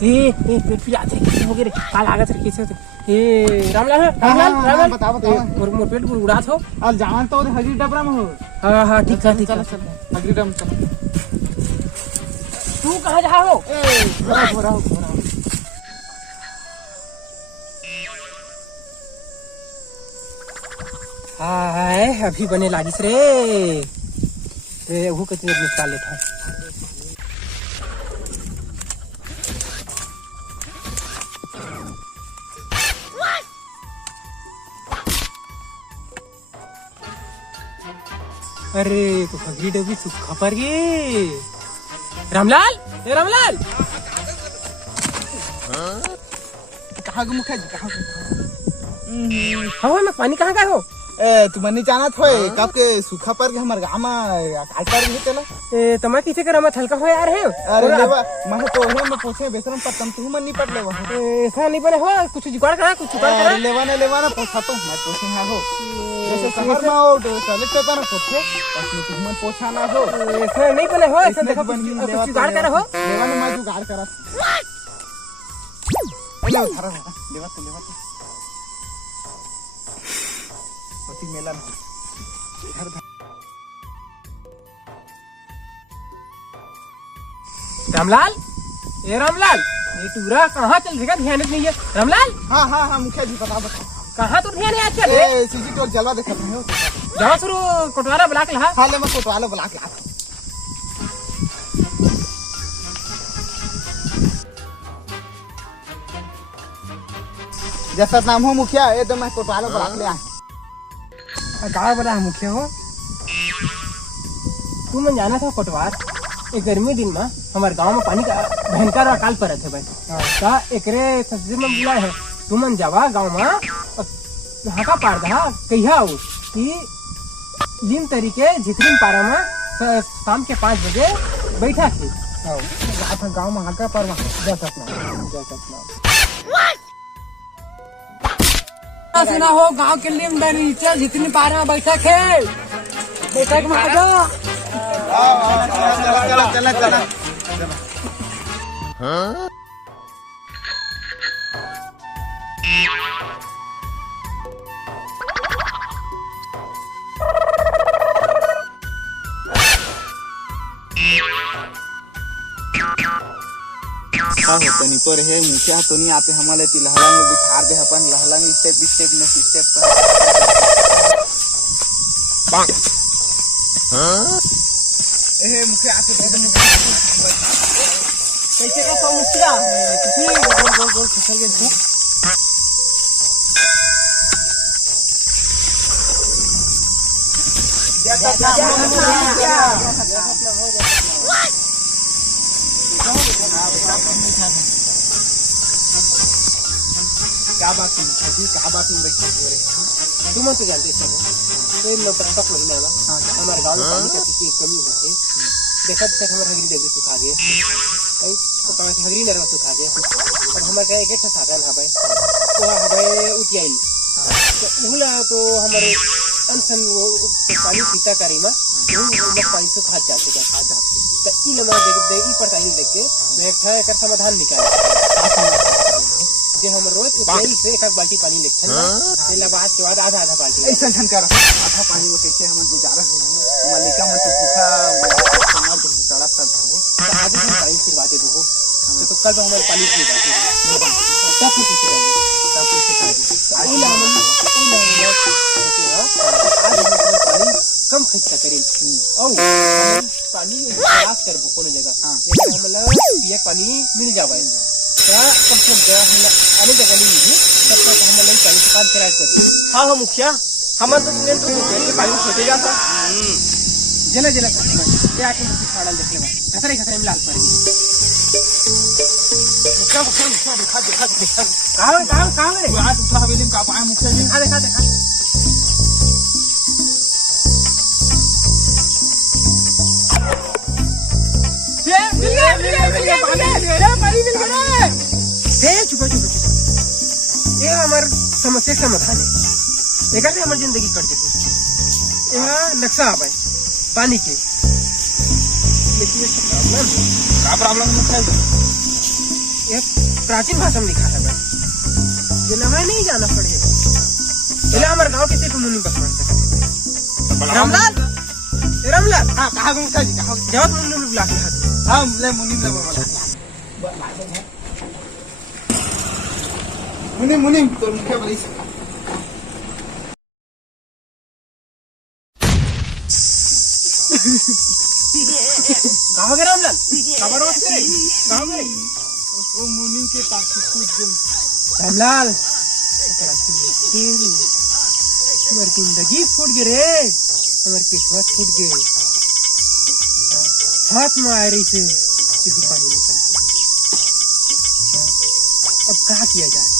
पिला कैसे हो गए रे काल आगत रे कैसे होते ए रामलाल रामलाल बता मोर पेट उड़ात हो और जान तो हगी डबरा में हो। हां ठीक है चल हगी डम चल। तू कहां जा हो ए घोड़ा हाय अभी बने लागिस रे वो कितने निकाल लेता है। अरे तो खगरी डोबी सुखा पर गे रामलाल ए रामलाल कहाँ को मुखिया जी कहाँ हाँ मैं पानी कहाँ का हो ए तुम नहीं जाना थो कब के सूखा पर हमारे गाँव में काय कर नहीं चला ए तमा किसे कर मत हल्का हो यार है अरे लेवा मैं तो है मैं पूछे बेसरम पर तुम मन नहीं पट लेवा ऐसा नहीं बने हो कुछ जुगाड़ करा कुछ जुगाड़ करा लेवा ना पूछा तो मैं पूछे ना हो जैसे शहर में हो तो चले तो ना पूछे बस तुम मन पूछा ना हो ऐसा नहीं बने हो ऐसा देखो कुछ जुगाड़ करा हो लेवा ना मैं जुगाड़ करा ले उधार लेवा तो मेला रामलाल ए रामलाल ये टूरा कहाँ चल रहेगा ध्यान नहीं है रामलाल। हाँ मुखिया जी बता कहाँ तो ध्यान है आजकल सीजी टोल जलवा देखा तुम हो जहाँ शुरू कोटवाला ब्लॉक लहा हाँ ले मैं कोटवाला ब्लॉक ला जैसा नाम हो मुखिया ये तो मैं कोटवाला ब्लॉक ले आया कहाँ बना है मुखिया हो तू मन जाना था कोटवार एक गर्मी दिन में हमारे गांव में पानी का भयंकर अकाल पड़त है भाई का एकरे सब्जी में बुला है तू मन जावा गांव में यहाँ का पार दहा कहिया हो कि लिम तरीके झिकरिन पारा में शाम के 5 बजे बैठा थे गाँव में हाका पर जा सुना हो गांव के लिए नीचे जितनी पार में बैठक है बैठक में आ जाओ चला तनी पर है मुखिया तो नहीं आते हमारे लहला में बिठार दे अपन लहला में स्टेप में स्टेप ए मुखिया आते कैसे का समस्या गोल फिसल गए क्या बात नहीं बैठे हुए तुम तो जानते सब तो इन लोग तक महीना में हमारे गांव में पानी का किसी कमी होती देखा तक हमारे हगरी डगरी सुखा गए तो कहाँ से हगरी नरवा सुखा गए अब हमारे का एक साधन है भाई तो हमारे उतियाई तो उला तो हमारे अनसन वो पानी पीता करी में वो पानी सुखा जाते तो इन हमारे देगी परेशानी देख के मैं एक था समाधान निकाला जे हम रोज उतई से एक बाल्टी पानी लेते हैं पहला बात के बाद आधा बाल्टी ऐसा छन कर आधा पानी में कैसे हम गुजारा हो हमारे लड़का मन तो भूखा समाज को तड़प तक हो तो आज हम पानी फिरवा दे दो तो कल तो हमारे पानी पी जाते तब कैसे आज पानी कम खर्चा करें और पानी खराब कर कोनो जगह मतलब ये पानी मिल जावे आने जगह नहीं मिली तब तक हम लोग पानी काम कराया करते। हाँ मुखिया हमारे तो सीमेंट तो पानी छोटे जाता जना ये आके खाड़ा देख लेगा खतरे में लाल पड़ेगी कहाँ रे आज उठा हवेली में का पाए मुखिया जी देखा पानी मिल गया चुप ये हमारे समस्या का समाधान है एक हमारी जिंदगी कट जाती यहाँ नक्शा आ पाए पानी के प्रॉब्लम एक प्राचीन भाषा में लिखा है भाई, ये हमें नहीं जाना पड़ेगा। पहले हमारे गांव के सिर्फ मुनि बस पढ़ सकते। रामलाल, रामलाल, हाँ कहा मुखिया जी कहा जब मुनि बुला के हाथ हाँ ले मुनि ले मुनि मुनि तो मुखिया बोली गाँव के रामलाल कबर रोज करे गाँव में वो मुनि के पास कूद गए। रामलाल हमारी जिंदगी फूट गई रे, हमारी किस्मत फूट गई। हाथ में आ रही से किसी पानी निकल गई। अब क्या किया जाए?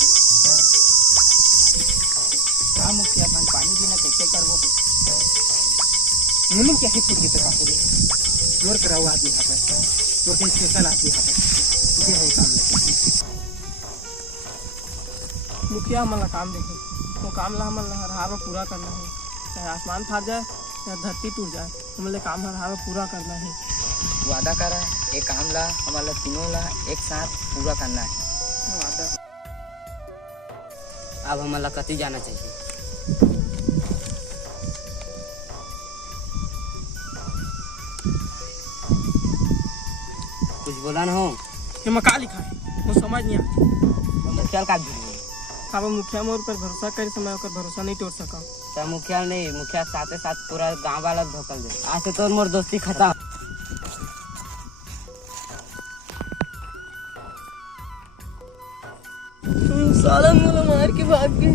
हाँ मुखिया अपन पानी बिना कैसे करबो? मुनि कैसे फूट गई तो का हो गई? मोर कराओ आदमी यहाँ पे, मोर के स्पेशल आदमी यहाँ पे, ये है काम लगे। मुखिया हमारा काम देखे, वो काम ला हमारा हर हाल में पूरा करना है, चाहे आसमान फाड़ जाए या धरती टूट जाए, हमारे काम हर हाल में पूरा करना है। वादा कर रहा है एक काम ला हमारा तीनों ला एक साथ पूरा करना है। वादा अब हमारा कति जाना चाहिए। कुछ बोला ना हो ये में का लिखा है वो समझ नहीं आता। मुखिया का भी अब मुखिया मोर पर भरोसा करे समय ओकर भरोसा नहीं तोड़ सका। तो मुखिया नहीं, मुखिया साथे साथ पूरा गांव वाला धोखल दे। आज से तो मोर दोस्ती खत्म। साला मोला मार के भाग गए।